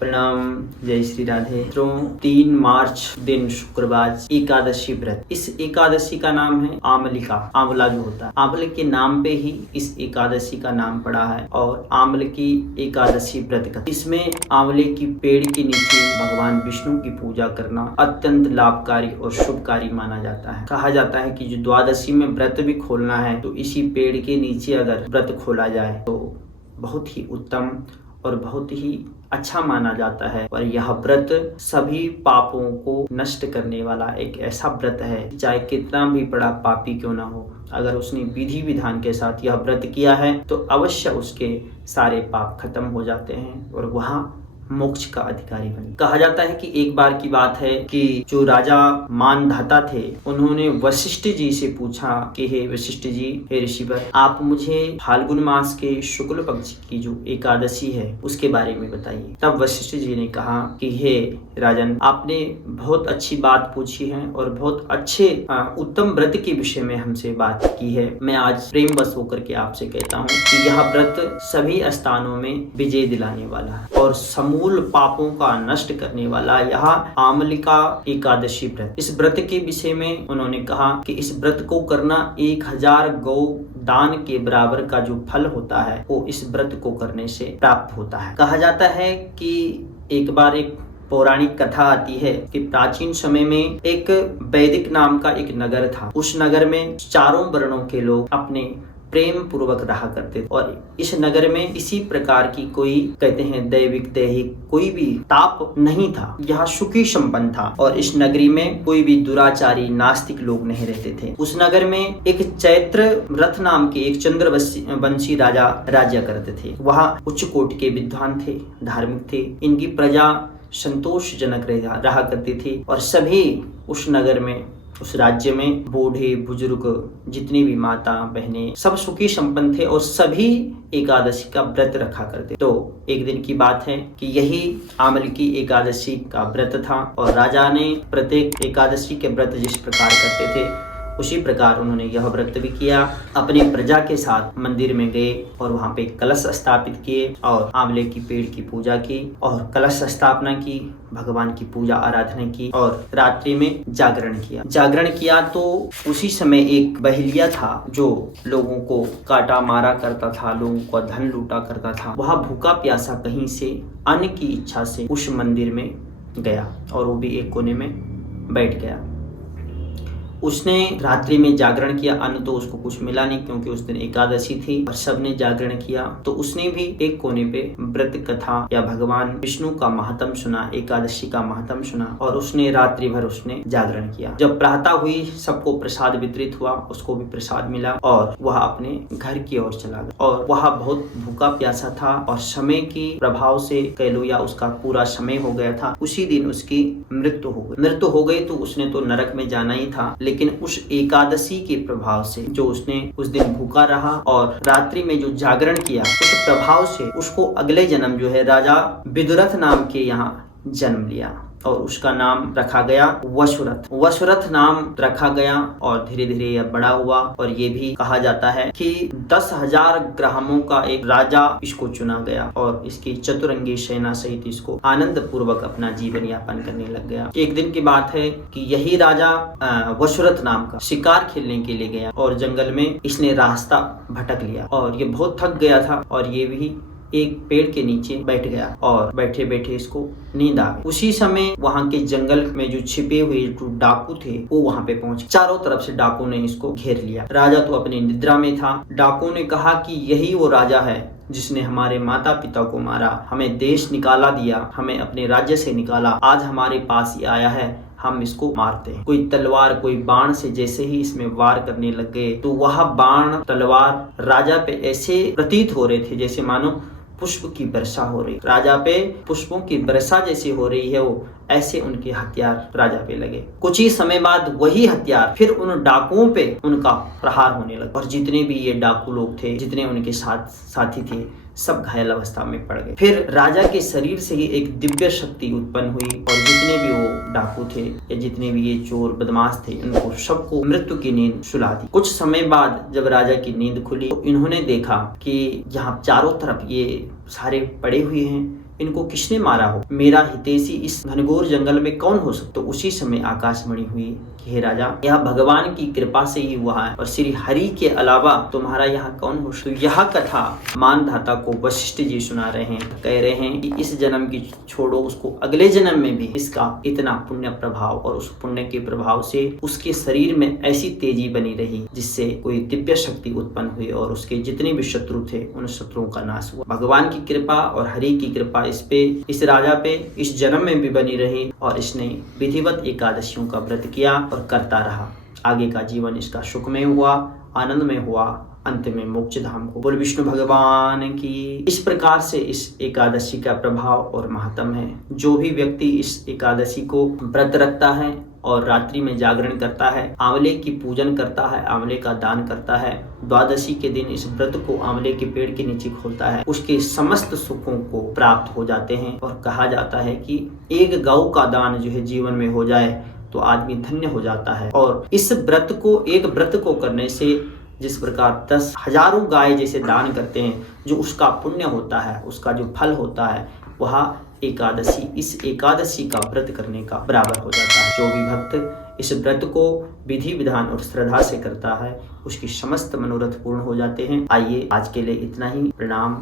प्रणाम, जय श्री राधे। 3 मार्च दिन शुक्रवार, एकादशी व्रत। इस एकादशी का नाम है आमलिका। आंवला जो होता है, आंवले के नाम पे ही इस एकादशी का नाम पड़ा है और आंवले की एकादशी व्रत का। इसमें आंवले की पेड़ के नीचे भगवान विष्णु की पूजा करना अत्यंत लाभकारी और शुभकारी माना जाता है। कहा जाता है कि जो द्वादशी में व्रत भी खोलना है तो इसी पेड़ के नीचे अगर व्रत खोला जाए तो बहुत ही उत्तम और बहुत ही अच्छा माना जाता है। और यह व्रत सभी पापों को नष्ट करने वाला एक ऐसा व्रत है, चाहे कितना भी बड़ा पापी क्यों ना हो, अगर उसने विधि विधान के साथ यह व्रत किया है तो अवश्य उसके सारे पाप खत्म हो जाते हैं और वहाँ मोक्ष का अधिकारी बने। कहा जाता है कि एक बार की बात है कि जो राजा मानधाता थे उन्होंने वशिष्ठ जी से पूछा कि हे वशिष्ठ जी, हे ऋषिवर, आप मुझे फाल्गुन मास के शुक्ल पक्ष की जो एकादशी है उसके बारे में बताइए। तब वशिष्ठ जी ने कहा कि हे राजन, आपने बहुत अच्छी बात पूछी है और बहुत अच्छे उत्तम व्रत के विषय में हमसे बात की है। मैं आज प्रेम बस होकर के आपसे कहता हूँ कि यह व्रत सभी स्थानों में विजय दिलाने वाला है और मूल पापों का नष्ट करने वाला यह आमलिका एकादशी व्रत। इस व्रत के विषय में उन्होंने कहा कि इस व्रत को करना 1000 गौ दान के बराबर का जो फल होता है वो इस व्रत को करने से प्राप्त होता है। कहा जाता है कि एक बार एक पौराणिक कथा आती है कि प्राचीन समय में एक वैदिक नाम का एक नगर था। उस नगर में चारों वर्णों के लोग अपने प्रेम पूर्वक रहा करते थे और इस नगर में किसी प्रकार की कोई, कहते हैं, दैविक दैहिक कोई भी ताप नहीं था। यह सुखी संपन्न था और इस नगरी में कोई भी दुराचारी नास्तिक लोग नहीं रहते थे। उस नगर में एक चैत्र रथ नाम के एक चंद्रवंशी राजा राज्य करते थे। वह उच्च कोटि के विद्वान थे, धार्मिक थे। इनकी प्रजा संतोषजनक रहा करती थी और सभी उस नगर में, उस राज्य में बूढ़े बुजुर्ग, जितनी भी माता बहनें, सब सुखी संपन्न थे और सभी एकादशी का व्रत रखा करते। तो एक दिन की बात है कि यही आमलिकी एकादशी का व्रत था और राजा ने प्रत्येक एकादशी के व्रत जिस प्रकार करते थे उसी प्रकार उन्होंने यह व्रत भी किया। अपनी प्रजा के साथ मंदिर में गए और वहां पे कलश स्थापित किए और आंवले की पेड़ की पूजा की और कलश स्थापना की, भगवान की पूजा आराधना की और रात्रि में जागरण किया तो उसी समय एक बहेलिया था जो लोगों को काटा मारा करता था, लोगों को धन लूटा करता था। वह भूखा प्यासा कहीं से अन्न की इच्छा से उस मंदिर में गया और वो भी एक कोने में बैठ गया। उसने रात्रि में जागरण किया। अन्न तो उसको कुछ मिला नहीं क्योंकि उस दिन एकादशी थी और सबने जागरण किया। तो उसने भी एक कोने पे व्रत कथा या भगवान विष्णु का महत्व सुना, एकादशी का महत्व सुना और उसने रात्रि भर उसने जागरण किया। जब प्रातः हुई, सबको प्रसाद वितरित हुआ, उसको भी प्रसाद मिला और वह अपने घर की ओर चला गया और वह बहुत भूखा प्यासा था और समय की प्रभाव से कह लो या उसका पूरा समय हो गया था। उसी दिन उसकी मृत्यु हो गई तो उसने तो नरक में जाना ही था, लेकिन उस एकादशी के प्रभाव से जो उसने उस दिन भूखा रहा और रात्रि में जो जागरण किया, उस प्रभाव से उसको अगले जन्म जो है राजा विदुरथ नाम के यहाँ जन्म लिया और उसका नाम रखा गया वसुरथ नाम रखा गया और धीरे धीरे यह बड़ा हुआ और ये भी कहा जाता है कि 10,000 ग्रामों का एक राजा इसको चुना गया और इसकी चतुरंगी सेना सहित इसको आनंद पूर्वक अपना जीवन यापन करने लग गया। एक दिन की बात है कि यही राजा वसुरथ नाम का शिकार खेलने के लिए गया और जंगल में इसने रास्ता भटक लिया और ये बहुत थक गया था और ये भी एक पेड़ के नीचे बैठ गया और बैठे बैठे इसको नींद आ गई। उसी समय वहां के जंगल में जो छिपे हुए जो डाकू थे वो वहां पे पहुंचे। चारों तरफ से डाकू ने इसको घेर लिया। राजा तो अपनी निद्रा में था। डाकू ने कहा कि यही वो राजा है जिसने हमारे माता पिता को मारा, हमें देश निकाला दिया, हमें अपने राज्य से निकाला, आज हमारे पास ही आया है, हम इसको मारते हैं। कोई तलवार, कोई बाण से जैसे ही इसमें वार करने लग गए तो वह बाण तलवार राजा पे ऐसे प्रतीत हो रहे थे जैसे मानो पुष्प की वर्षा हो रही। राजा पे पुष्पों की वर्षा जैसी हो रही है, वो ऐसे उनके हथियार राजा पे लगे। कुछ ही समय बाद वही हथियार फिर उन डाकुओं पे उनका प्रहार होने लगा और जितने भी ये डाकू लोग थे, जितने उनके साथी थे, सब घायल अवस्था में पड़ गए। फिर राजा के शरीर से ही एक दिव्य शक्ति उत्पन्न हुई और जितने भी वो डाकू थे या जितने भी ये चोर बदमाश थे, उनको सबको मृत्यु की नींद सुला दी। कुछ समय बाद जब राजा की नींद खुली तो इन्होंने देखा कि यहाँ चारों तरफ ये सारे पड़े हुए हैं, इनको किसने मारा हो, मेरा हितैषी इस घनघोर जंगल में कौन हो सकता। तो उसी समय आकाशवाणी हुई कि हे राजा, यह भगवान की कृपा से ही हुआ है और श्री हरि के अलावा तुम्हारा यहाँ कौन हो। तो यह कथा मानधाता को वशिष्ठ जी सुना रहे हैं, कह रहे हैं कि इस जन्म की छोड़ो, उसको अगले जन्म में भी इसका इतना पुण्य प्रभाव और उस पुण्य के प्रभाव से उसके शरीर में ऐसी तेजी बनी रही जिससे कोई दिव्य शक्ति उत्पन्न हुई और उसके जितने भी शत्रु थे उन शत्रुओं का नाश हुआ। भगवान की कृपा और हरि की कृपा इस राजा पे इस जन्म में भी बनी रही और इसने विधिवत एकादशियों का व्रत किया और करता रहा। आगे का जीवन इसका सुखमय हुआ, आनंदमय हुआ, अंत में मोक्ष धाम को। बोल विष्णु भगवान की। इस प्रकार से इस एकादशी का प्रभाव और महत्व है। जो भी व्यक्ति इस एकादशी को व्रत रखता है और रात्रि में जागरण करता है, आंवले की पूजन करता है, आंवले का दान करता है, द्वादशी के दिन इस व्रत को आंवले के पेड़ के नीचे खोलता है, उसके समस्त सुखों को प्राप्त हो जाते हैं। और कहा जाता है कि एक गौ का दान जो है जीवन में हो जाए तो आदमी धन्य हो जाता है। और इस एक व्रत को करने से जिस प्रकार 10,000 गाय जैसे दान करते हैं, जो उसका पुण्य होता है, उसका जो फल होता है, वह इस एकादशी का व्रत करने का बराबर हो जाता है। जो भी भक्त इस व्रत को विधि विधान और श्रद्धा से करता है, उसकी समस्त मनोरथ पूर्ण हो जाते हैं। आइए आज के लिए इतना ही। प्रणाम।